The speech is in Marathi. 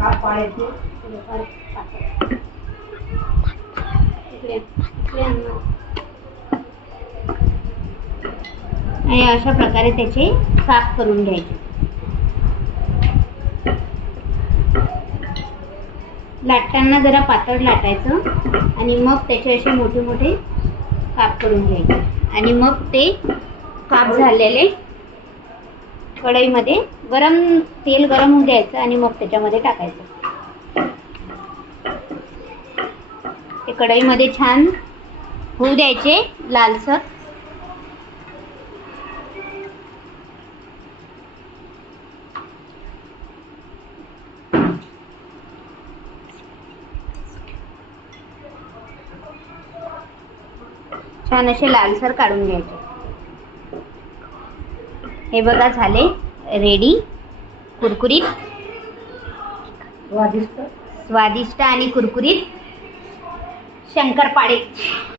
काप पाडायचे. आणि अशा प्रकारे त्याचे काप करून घ्यायचे. लाटताना जरा पातळ लाटायचं आणि मग त्याचे असे मोठे मोठे काप करून घ्यायचे. आणि मग ते काप झालेले कढईमध्ये तेल गरम होऊ द्यायचं आणि मग त्याच्यामध्ये टाकायचं. ते कढईमध्ये छान होऊ द्यायचे लालसर. छान असे लालसर काढून घ्यायचे. हे बघा झाले रेडी, कुरकुरीत, स्वादिष्ट स्वादिष्ट आणि कुरकुरीत शंकरपाळे.